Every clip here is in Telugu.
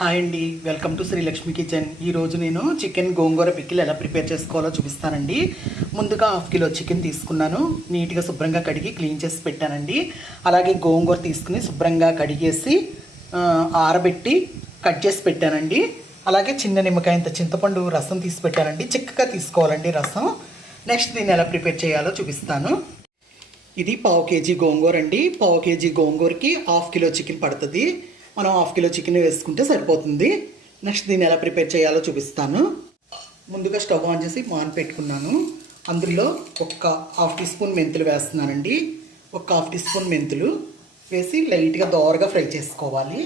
హాయ్ అండి. Welcome to Sri Lakshmi kitchen. ఈరోజు నేను చికెన్ గోంగూర పిక్కిలు ఎలా ప్రిపేర్ చేసుకోవాలో చూపిస్తానండి. ముందుగా హాఫ్ కిలో చికెన్ తీసుకున్నాను. నీట్గా శుభ్రంగా కడిగి క్లీన్ చేసి పెట్టానండి. అలాగే గోంగూర తీసుకుని శుభ్రంగా కడిగేసి ఆరబెట్టి కట్ చేసి పెట్టానండి. అలాగే చిన్న నిమ్మకాయ ఇంత చింతపండు రసం తీసి పెట్టానండి. చిక్కగా తీసుకోవాలండి రసం. నెక్స్ట్ దీన్ని ఎలా ప్రిపేర్ చేయాలో చూపిస్తాను. ఇది పావు కేజీ గోంగూర అండి. పావు కేజీ గోంగూరకి హాఫ్ కిలో చికెన్ పడుతుంది. మనం హాఫ్ కిలో చికెన్ వేసుకుంటే సరిపోతుంది. నెక్స్ట్ దీన్ని ఎలా ప్రిపేర్ చేయాలో చూపిస్తాను. ముందుగా స్టవ్ ఆన్ చేసి మాన్ పెట్టుకున్నాను. అందులో ఒక హాఫ్ టీ స్పూన్ మెంతులు వేస్తున్నానండి. ఒక హాఫ్ టీ స్పూన్ మెంతులు వేసి లైట్గా దోరగా ఫ్రై చేసుకోవాలి.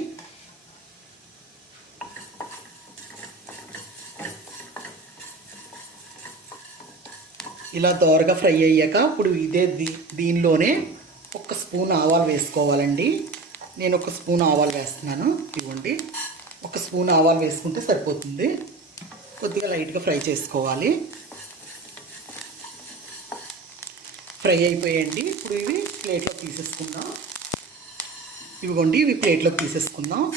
ఇలా దోరగా ఫ్రై అయ్యాక ఇప్పుడు ఇదే దీ దీనిలోనే ఒక స్పూన్ ఆవాలు వేసుకోవాలండి. నేను ఒక స్పూన్ ఆవాలు వేస్తున్నాను. ఇవ్వండి. ఒక స్పూన్ ఆవాలు వేసుకుంటే సరిపోతుంది. కొద్దిగా లైట్గా ఫ్రై చేసుకోవాలి. ఫ్రై అయిపోయాయండి ఇప్పుడు ఇవి ప్లేట్లో తీసేసుకుందాం. ఇవిగోండి ఇవి ప్లేట్లోకి తీసేసుకుందాం.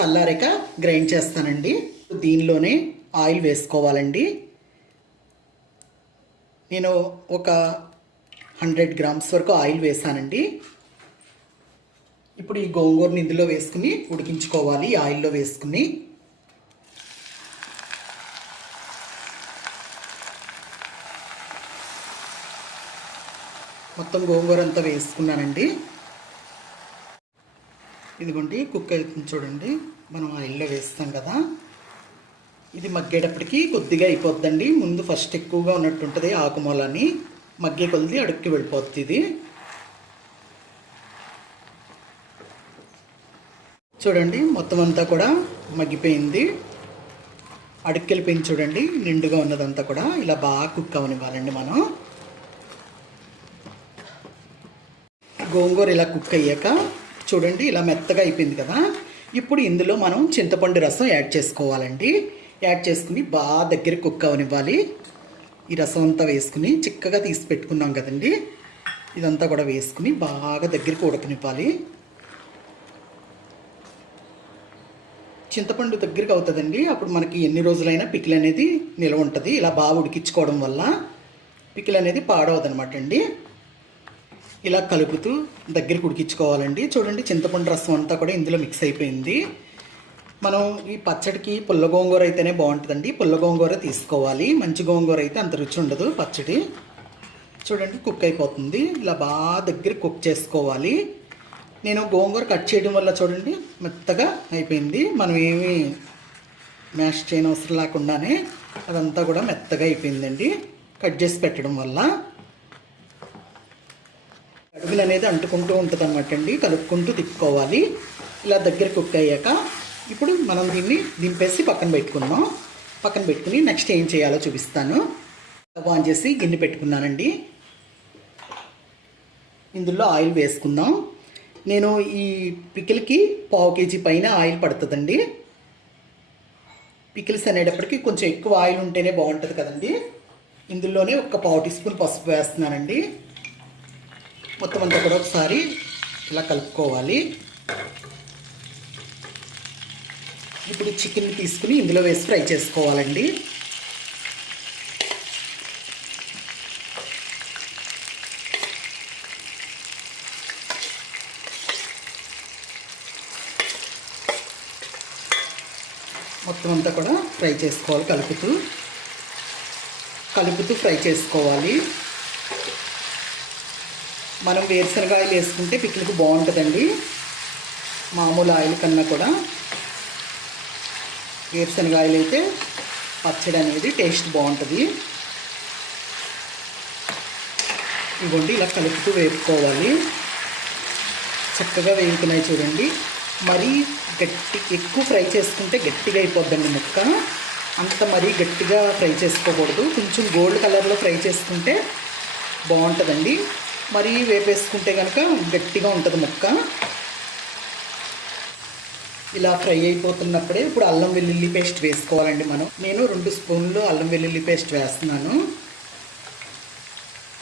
చల్లారాక గ్రైండ్ చేస్తానండి. దీనిలోనే ఆయిల్ వేసుకోవాలండి. నేను ఒక హండ్రెడ్ గ్రామ్స్ వరకు ఆయిల్ వేసానండి. ఇప్పుడు ఈ గోంగూరని ఇందులో వేసుకుని ఉడికించుకోవాలి ఈ ఆయిల్లో వేసుకుని. మొత్తం గోంగూర అంతా వేసుకున్నానండి. ఇదిగోండి కుక్ అవుతుంది చూడండి. మనం ఆయిల్లో వేస్తాం కదా. ఇది మగ్గేటప్పటికి కొద్దిగా అయిపోద్దండి. ముందు ఫస్ట్ ఎక్కువగా ఉన్నట్టు ఉంటుంది ఆకుమూలని. మగ్గే కొద్ది అడుక్కి వెళ్ళిపోతుంది ఇది. చూడండి మొత్తం అంతా కూడా మగ్గిపోయింది. అడుక్కెళ్ళిపోయింది చూడండి నిండుగా ఉన్నదంతా కూడా. ఇలా బాగా కుక్ అవనివ్వాలండి మనం. గోంగూర ఇలా కుక్ అయ్యాక చూడండి ఇలా మెత్తగా అయిపోయింది కదా. ఇప్పుడు ఇందులో మనం చింతపండు రసం యాడ్ చేసుకోవాలండి. యాడ్ చేసుకుని బాగా దగ్గర కుక్ అవనివ్వాలి. ఈ రసం అంతా వేసుకుని చిక్కగా తీసి పెట్టుకున్నాం కదండి. ఇదంతా కూడా వేసుకుని బాగా దగ్గరికి ఉడకనివ్వాలి. చింతపండు దగ్గరికి అవుతుందండి. అప్పుడు మనకి ఎన్ని రోజులైనా పికిల్ అనేది నిల్వ ఉంటుంది. ఇలా బాగా ఉడికించుకోవడం వల్ల పికిల్ అనేది పాడవదనమాట అండి. ఇలా కలుపుతూ దగ్గరికి ఉడికించుకోవాలండి. చూడండి చింతపండు రసం అంతా కూడా ఇందులో మిక్స్ అయిపోయింది. మనం ఈ పచ్చడికి పుల్ల గోంగూర అయితేనే బాగుంటుందండి. పుల్ల గోంగూర తీసుకోవాలి. మంచి గోంగూర అయితే అంత రుచి ఉండదు పచ్చడి. చూడండి కుక్ అయిపోతుంది. ఇలా బాగా దగ్గర కుక్ చేసుకోవాలి. నేను గోంగూర కట్ చేయడం వల్ల చూడండి మెత్తగా అయిపోయింది. మనం ఏమి మ్యాష్ చేయని అవసరం లేకుండానే అదంతా కూడా మెత్తగా అయిపోయిందండి. కట్ చేసి పెట్టడం వల్ల అడుగులు అనేది అంటుకుంటూ ఉంటుంది అనమాట అండి. కలుపుకుంటూ తిప్పుకోవాలి. ఇలా దగ్గర కుక్ అయ్యాక ఇప్పుడు మనం దీన్ని దింపేసి పక్కన పెట్టుకుందాం. పక్కన పెట్టుకుని నెక్స్ట్ ఏం చేయాలో చూపిస్తాను. ఆన్ చేసి గిన్నె పెట్టుకున్నానండి. ఇందులో ఆయిల్ వేసుకుందాం. నేను ఈ పికిల్కి పావు కేజీ పైన ఆయిల్ పడుతుందండి. పికిల్స్ అనేటప్పటికి కొంచెం ఎక్కువ ఆయిల్ ఉంటేనే బాగుంటుంది కదండి. ఇందులోనే ఒక పావు టీ స్పూన్ పసుపు వేస్తున్నానండి. మొత్తం అంతా కూడా ఒకసారి ఇలా కలుపుకోవాలి. ఇప్పుడు చికెన్ తీసుకుని ఇందులో వేసి ఫ్రై చేసుకోవాలండి మొత్తం అంతా కూడా ఫ్రై చేసుకోవాలి కలుపుతూ. కలుపుతూ ఫ్రై చేసుకోవాలి. మనం వేరుశనగ ఆయిల్ వేసుకుంటే పిక్కిల్కి బాగుంటుందండి. మామూలు ఆయిల్ కన్నా కూడా. వేరుశనగ ఆయిల్ అయితే పచ్చడి అనేది టేస్ట్ బాగుంటుంది. ఇవ్వండి ఇలా కలుపుతూ వేపుకోవాలి. చక్కగా వేగుతున్నాయి చూడండి. మరీ గట్టి ఎక్కువ ఫ్రై చేసుకుంటే గట్టిగా అయిపోద్దండి ముక్క. అంత మరీ గట్టిగా ఫ్రై చేసుకోకూడదు. కొంచెం గోల్డ్ కలర్లో ఫ్రై చేసుకుంటే బాగుంటుందండి. మరీ వేపేసుకుంటే కనుక గట్టిగా ఉంటుంది ముక్క. ఇలా ఫ్రై అయిపోతున్నప్పుడే ఇప్పుడు అల్లం వెల్లుల్లి పేస్ట్ వేసుకోవాలండి మనం. నేను రెండు స్పూన్లు అల్లం వెల్లుల్లి పేస్ట్ వేస్తున్నాను.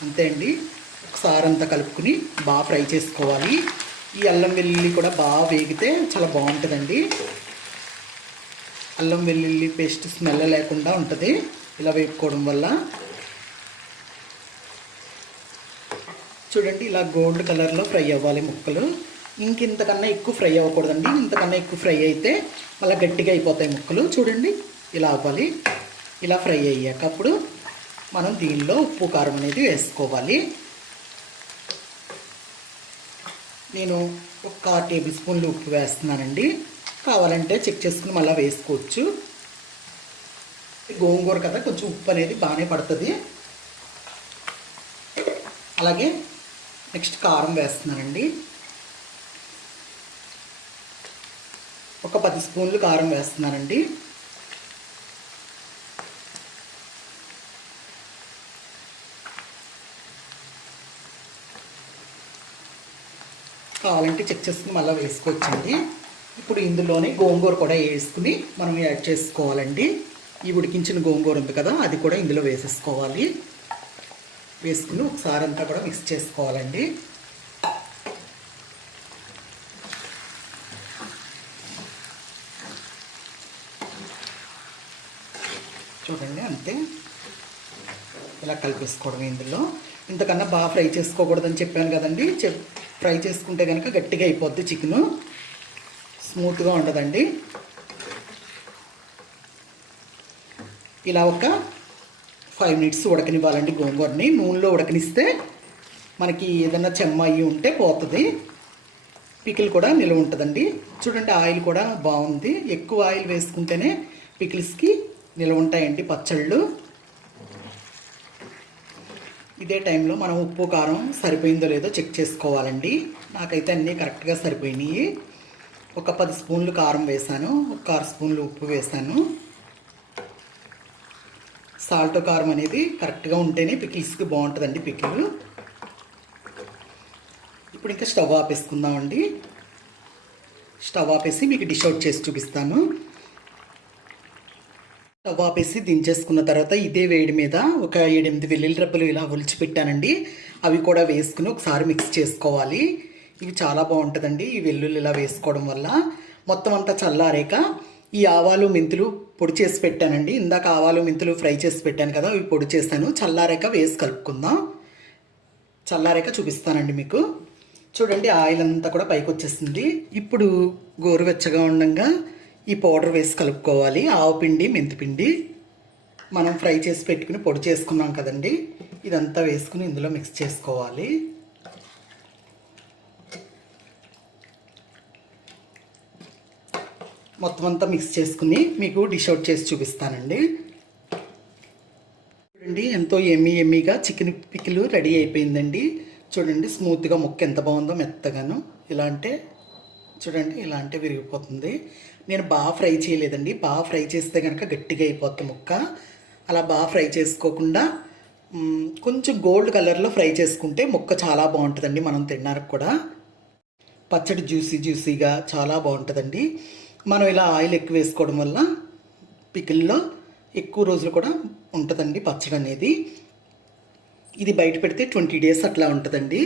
అంతే అండి. ఒకసారి అంతా కలుపుకుని బాగా ఫ్రై చేసుకోవాలి. ఈ అల్లం వెల్లుల్లి కూడా బాగా వేగితే చాలా బాగుంటుందండి. అల్లం వెల్లుల్లి పేస్ట్ స్మెల్ లేకుండా ఉంటుంది. ఇలా వేపుకోవడం వల్ల. చూడండి ఇలా గోల్డ్ కలర్లో ఫ్రై అవ్వాలి ముక్కలు. ఇంకింతకన్నా ఎక్కువ ఫ్రై అవ్వకూడదండి. ఇంతకన్నా ఎక్కువ ఫ్రై అయితే మళ్ళీ గట్టిగా అయిపోతాయి ముక్కలు. చూడండి ఇలా అవ్వాలి. ఇలా ఫ్రై అయ్యాక అప్పుడు మనం దీనిలో ఉప్పు కారం అనేది వేసుకోవాలి. నేను ఒక టేబుల్ స్పూన్లు ఉప్పు వేస్తున్నానండి. కావాలంటే చెక్ చేసుకుని మళ్ళీ వేసుకోవచ్చు. గోంగూర కదా కొంచెం ఉప్పు అనేది బాగానే పడుతుంది. అలాగే నెక్స్ట్ కారం వేస్తున్నానండి. ఒక పది స్పూన్లు కారం వేస్తున్నానండి. కావాలంటే చెక్ చేసుకుని మళ్ళీ వేసుకోవచ్చండి. ఇప్పుడు ఇందులోనే గోంగూర కూడా వేసుకుని మనం యాడ్ చేసుకోవాలండి. ఈ ఉడికించిన గోంగూర ఉంది కదా అది కూడా ఇందులో వేసేసుకోవాలి. వేసుకుని ఒకసారి అంతా కూడా మిక్స్ చేసుకోవాలండి. చూడండి అంతే. ఇలా కలిపేసుకోవడం ఇందులో. ఇంతకన్నా బాగా ఫ్రై చేసుకోకూడదని చెప్పాను కదండి. చెప్ ఫ్రై చేసుకుంటే కనుక గట్టిగా అయిపోద్ది చికెను. స్మూత్గా ఉండదండి ఇలా ఒక ఫైవ్ మినిట్స్ ఉడకనివ్వాలండి గోంగూరని. నూనెలో ఉడకనిస్తే మనకి ఏదైనా చెమ్మ అయ్యి ఉంటే పోతుంది. పికిల్ కూడా నిల్వ ఉంటుందండి. చూడండి ఆయిల్ కూడా బాగుంది. ఎక్కువ ఆయిల్ వేసుకుంటేనే పికిల్స్కి నిల్వ ఉంటాయండి పచ్చళ్ళు. ఇదే టైంలో మనం ఉప్పు కారం సరిపోయిందో లేదో చెక్ చేసుకోవాలండి. నాకైతే అన్నీ కరెక్ట్గా సరిపోయినాయి. ఒక పది స్పూన్లు కారం వేసాను. ఒక ఆరు స్పూన్లు ఉప్పు వేసాను. సాల్ట్ కారం అనేది కరెక్ట్గా ఉంటేనే పికిల్స్కి బాగుంటుందండి పికిల్. ఇప్పుడు ఇంకా స్టవ్ ఆపేసుకుందామండి. స్టవ్ ఆపేసి మీకు డిష్ అవుట్ చేసి చూపిస్తాను. స్టవ్ ఆపేసి దించేసుకున్న తర్వాత ఇదే వేడి మీద ఒక ఏడెనిమిది వెల్లుల్లి రెప్పలు ఇలా ఒలిచి పెట్టానండి అవి కూడా వేసుకుని ఒకసారి మిక్స్ చేసుకోవాలి. ఇవి చాలా బాగుంటుందండి ఈ వెల్లుల్లి ఇలా వేసుకోవడం వల్ల. మొత్తం అంతా చల్లారాక ఈ ఆవాలు మెంతులు పొడి చేసి పెట్టానండి. ఇందాక ఆవాలు మెంతులు ఫ్రై చేసి పెట్టాను కదా అవి పొడి చేశాను. చల్లారాక వేసి కలుపుకుందాం. చల్లారాక చూపిస్తానండి మీకు. చూడండి ఆయిల్ అంతా కూడా పైకి వచ్చేసింది ఇప్పుడు గోరువెచ్చగా ఉండగా ఈ పౌడర్ వేసి కలుపుకోవాలి. ఆవు పిండి మెంతిపిండి మనం ఫ్రై చేసి పెట్టుకుని పొడి చేసుకున్నాం కదండి. ఇదంతా వేసుకుని ఇందులో మిక్స్ చేసుకోవాలి. మొత్తం అంతా మిక్స్ చేసుకుని మీకు డిష్ అవుట్ చేసి చూపిస్తానండి. చూడండి ఎంతో ఎమ్మీ ఎమ్మిగా చికెన్ పికిలు రెడీ అయిపోయిందండి. చూడండి స్మూత్గా ముక్క ఎంత బాగుందో మెత్తగాను. ఇలా అంటే చూడండి ఇలా అంటే విరిగిపోతుంది. నేను బాగా ఫ్రై చేయలేదండి. బాగా ఫ్రై చేస్తే కనుక గట్టిగా అయిపోతుంది ముక్క. అలా బాగా ఫ్రై చేసుకోకుండా కొంచెం గోల్డ్ కలర్లో ఫ్రై చేసుకుంటే ముక్క చాలా బాగుంటుందండి మనం తినడానికి కూడా. పచ్చడి జ్యూసీ జ్యూసీగా చాలా బాగుంటుందండి. మనం ఇలా ఆయిల్ ఎక్కువ వేసుకోవడం వల్ల పికిల్లో ఎక్కువ రోజులు కూడా ఉంటుందండి పచ్చడి అనేది. ఇది బయట పెడితే ట్వంటీ డేస్ అట్లా ఉంటుందండి.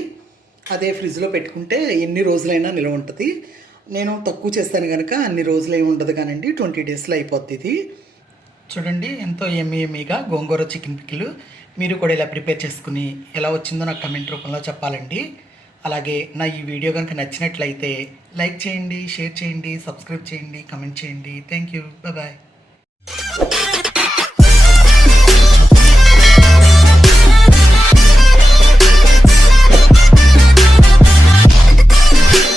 అదే ఫ్రిడ్జ్లో పెట్టుకుంటే ఎన్ని రోజులైనా నిల్వ ఉంటుంది. నేను తక్కువ చేస్తాను కనుక అన్ని రోజులు ఏమి ఉండదు కానండి ట్వంటీ డేస్లో అయిపోద్ది ఇది. చూడండి ఎంతో ఎమ్మి ఎమ్మిగా గోంగూర చికెన్ పిక్కిలు మీరు కూడా ఇలా ప్రిపేర్ చేసుకుని ఎలా వచ్చిందో నాకు కమెంట్ రూపంలో చెప్పాలండి. అలాగే నా ఈ వీడియో కనుక నచ్చినట్లయితే లైక్ చేయండి షేర్ చేయండి సబ్స్క్రైబ్ చేయండి కమెంట్ చేయండి. Thank you. బాయ్.